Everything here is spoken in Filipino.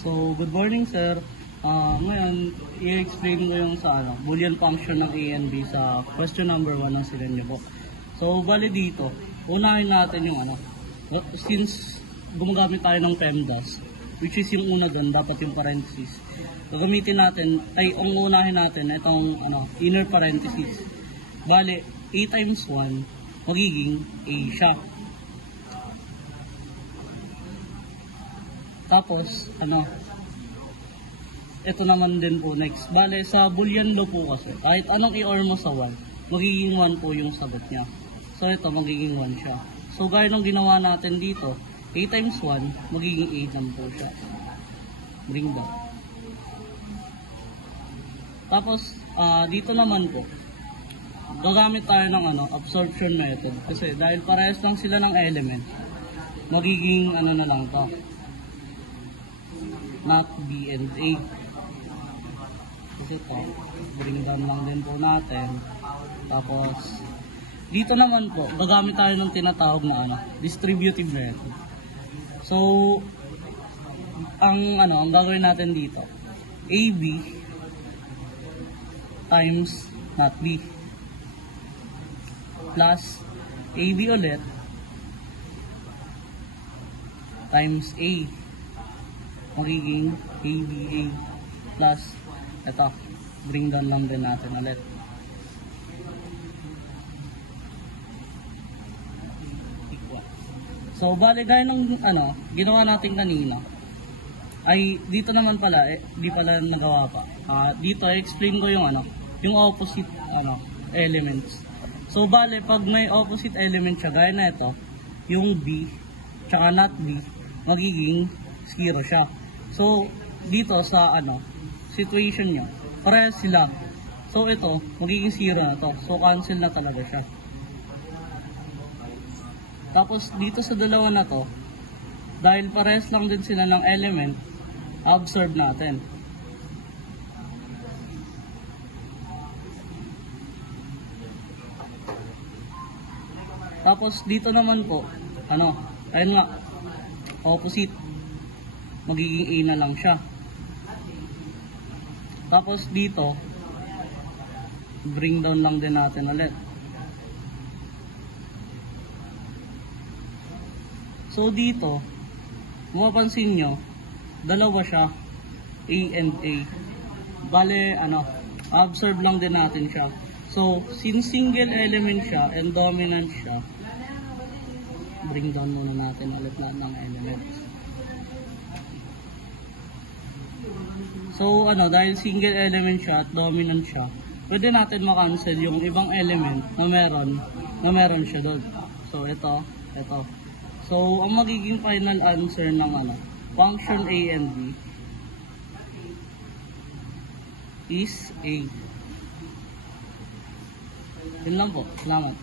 So, good morning sir. Ngayon, i-explain ko yung sa Boolean function ng A and B sa question number 1 ng silen niyo po. So, bali dito, unahin natin yung since gumagamit tayo ng PEMDAS, which is yung una doon, dapat yung parenthesis. Gagamitin natin, ang unahin natin, itong inner parenthesis. Bali, A times 1, magiging A siya. Tapos, ito naman din po next. Bale, sa Boolean law po kasi, kahit anong i-or mo sa 1, magiging 1 po yung sagot niya. So, ito, magiging 1 siya. So, gaya nung ginawa natin dito, A times 1, magiging 8 lang po siya. Bring down. Tapos, dito naman po, gagamit tayo ng absorption method. Kasi, dahil parehas lang sila ng element, magiging na lang to. Not B and A. Kasi ito, bring down lang din po natin. Tapos, dito naman po, gagamit tayo ng tinatawag na distributive method. So, ang gagawin natin dito, AB times not B plus AB ulit times A magiging ABA plus ito, bring down lang din natin ulit. So, bali gaya ng ginawa natin kanina, ay dito naman pala, di pala nagawa pa. Dito, explain ko yung yung opposite elements. So, bali, pag may opposite element siya, gaya na ito, yung B, tsaka not B, magiging 0 siya. So, dito sa situation nyo, parehas sila. So, ito, magiging 0 na to. So, cancel na talaga siya. Tapos, dito sa dalawa na to, dahil parehas lang din sila ng element, observe natin. Tapos, dito naman po, ayun nga, opposite. Magiging A na lang siya. Tapos dito, bring down lang din natin ulit. So dito, mapapansin nyo, dalawa siya, A and A. Bale, observe lang din natin siya. So, since single element siya and dominant siya, bring down muna natin ulit lahat ng elements. So, dahil single element siya at dominant siya, pwede natin makancel yung ibang element na meron siya doon. So, ito. So, ang magiging final answer ng function A and B is A. Yun lang po. Salamat.